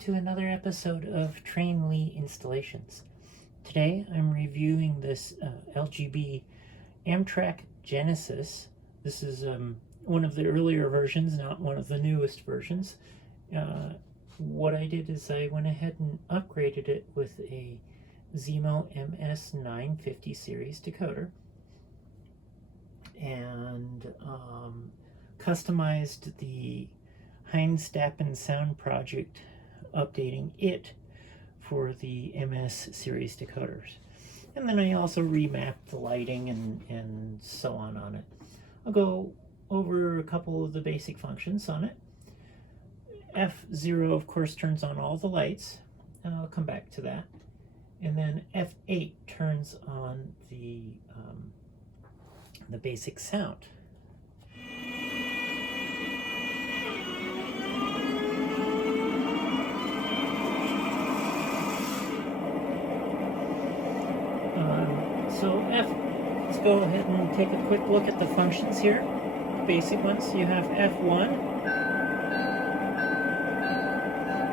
to another episode of Train Lee Installations. Today I'm reviewing this LGB Amtrack Genesis. This is one of the earlier versions, not one of the newest versions. What I did is I went ahead and upgraded it with a Zimo MS950 series decoder and customized the Heinz Dappen sound project, updating it for the MS series decoders. And then I also remapped the lighting and so on it. I'll go over a couple of the basic functions on it. F0, of course, turns on all the lights. I'll come back to that. And then F8 turns on the basic sound. So let's go ahead and take a quick look at the functions here. Basic ones. You have F1.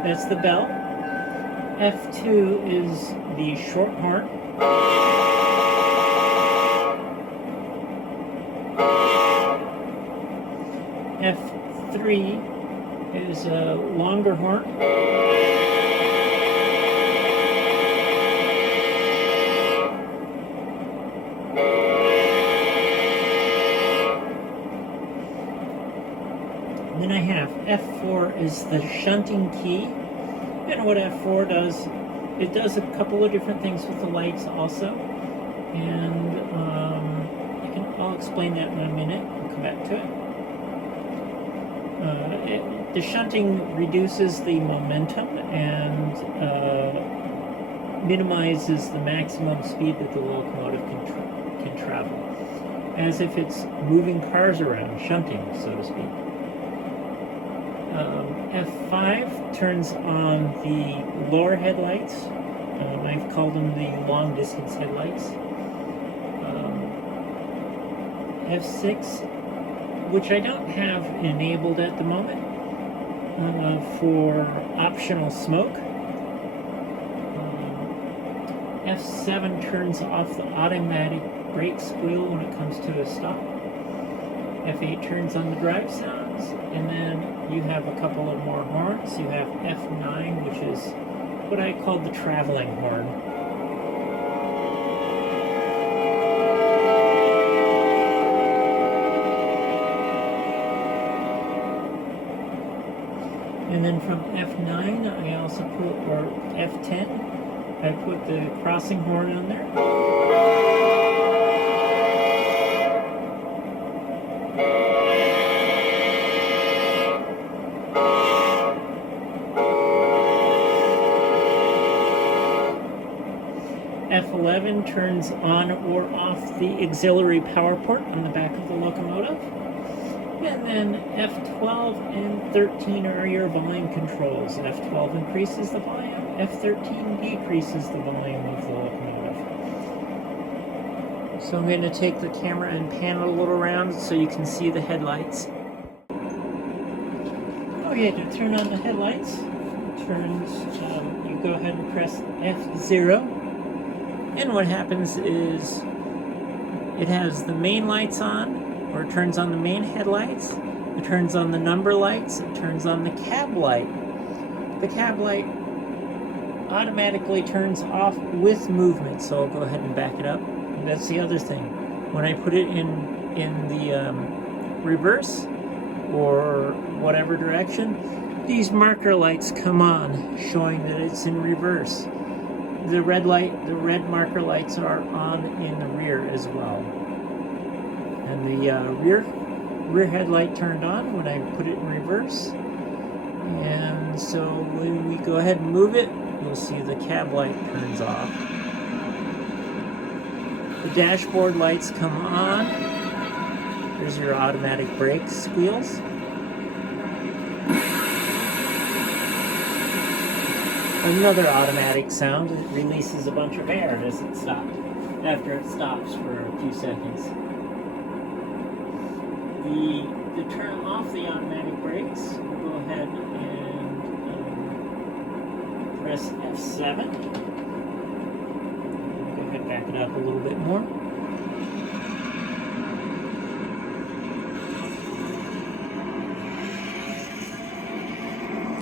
That's the bell. F2 is the short horn. F3 is a longer horn. Then I have F4 is the shunting key, and what F4 does, it does a couple of different things with the lights also, and I'll explain that in a minute. I'll come back to it. The shunting reduces the momentum and minimizes the maximum speed that the locomotive can travel, as if it's moving cars around, shunting, so to speak. F5 turns on the lower headlights. I've called them the long distance headlights. F6, which I don't have enabled at the moment, for optional smoke. F7 turns off the automatic brake squeal when it comes to a stop. F8 turns on the drive sounds, and then you have a couple of more horns. You have F9, which is what I call the traveling horn. And then from F9, I also put, or F10, I put the crossing horn on there. F11 turns on or off the auxiliary power port on the back of the locomotive. And then F12 and 13 are your volume controls. F12 increases the volume, F13 decreases the volume of the locomotive. So I'm going to take the camera and pan it a little around so you can see the headlights. Okay, to turn on the headlights, you go ahead and press F0. And what happens is it has the main lights on, or it turns on the main headlights, it turns on the number lights, it turns on the cab light. The cab light automatically turns off with movement, so I'll go ahead and back it up. And that's the other thing. When I put it in the reverse or whatever direction, these marker lights come on, showing that it's in reverse. The red marker lights are on in the rear as well. And the rear headlight turned on when I put it in reverse. And so when we go ahead and move it, you'll see the cab light turns off. The dashboard lights come on. There's your automatic brake squeals. Another automatic sound. It releases a bunch of air as it stops, after it stops for a few seconds. To turn off the automatic brakes, we'll go ahead and press F7. Go ahead and back it up a little bit more.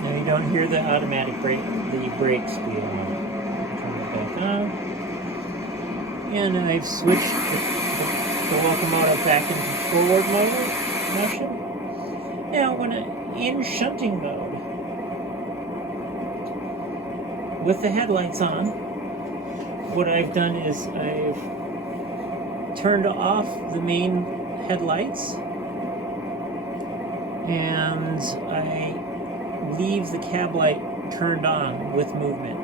Now you don't hear the automatic brake, the brake speed on. Turn it back on. And I've switched the locomotive back into forward motion. Now when in shunting mode, with the headlights on, what I've done is I've turned off the main headlights and I leave the cab light turned on with movement.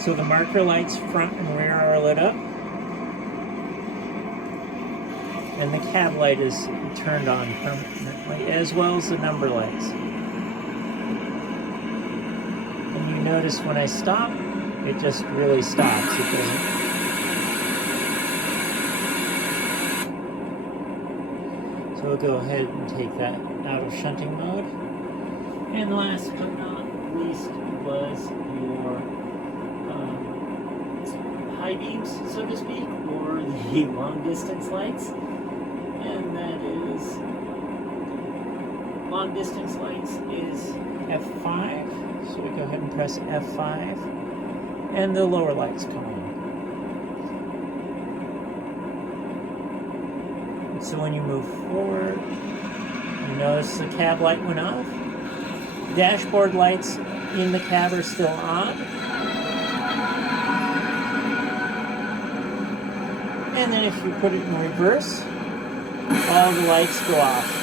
So the marker lights front and rear are lit up and the cab light is turned on permanently, as well as the number lights. And you notice when I stop, it just really stops. It doesn't. So we'll go ahead and take that out of shunting mode. And last but not least was your high beams, so to speak, or the long distance lights. And that is, long distance lights is F5. So we go ahead and press F5 and the lower lights come on. And so when you move forward, you notice the cab light went off. Dashboard lights in the cab are still on. And then if you put it in reverse, all the lights go off.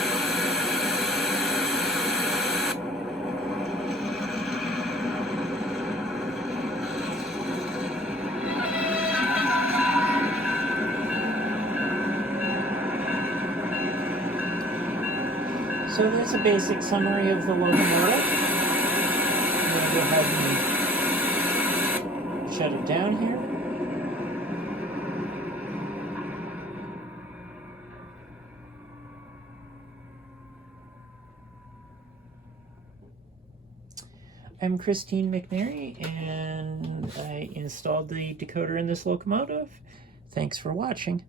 So that's a basic summary of the locomotive. I'm going to go ahead and shut it down here. I'm Christine McNary, and I installed the decoder in this locomotive. Thanks for watching.